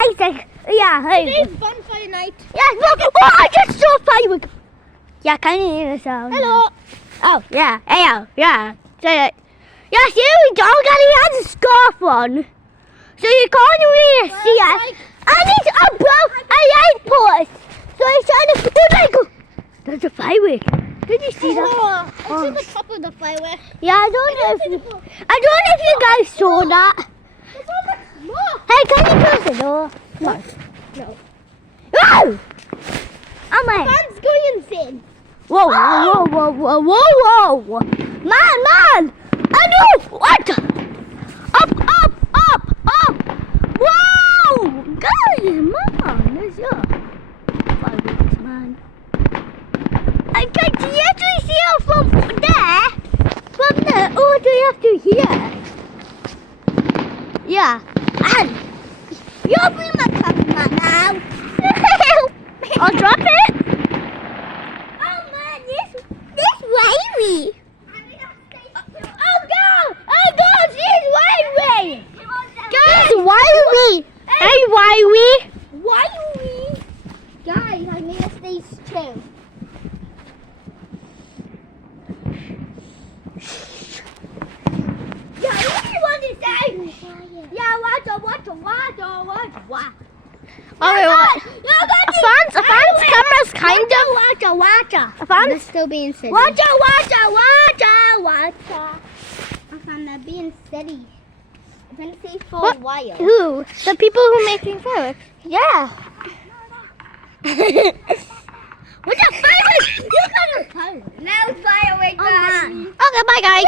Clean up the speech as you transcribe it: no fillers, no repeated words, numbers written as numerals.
Yeah, hey. Today's bonfire night. Yeah, look. Oh, I just saw fireworks. Yeah, can you hear the sound? Hello. Oh, yeah. Hey, yeah. Say it. Yes, here we go. Daddy has a scarf on. So you can't really see it. And it's above an airport. So it's trying to... Oh my God. There's a firework. Did you see that? I see the top of the firework. Yeah, I don't know if you guys saw that. There's so much more. Hey, can you close the door? Come on. No. Whoa! Am I? Man's going insane. Whoa, whoa, whoa, whoa, whoa, whoa. Man. I know. What? Up. Whoa. Guys, man. There's your fireworks, man. I can't actually see it from there. From there. Oh, do you have to hear? Yeah. And you'll bring my camera now. I'll drop it. Oh man, this wavy. Oh God, this wavy. Guys, wavy. Hey, wavy. Why guys, I made a stage too. Yeah, what do you want to say? Yeah, water. Okay, what? A fan's camera's kind of water. A fan's They're still being silly. water. They're being silly. I'm going to say for What? a while. Who? The people who making fireworks? Yeah. What's that fireworks? You got a fireworks. Now fireworks. Okay, bye guys.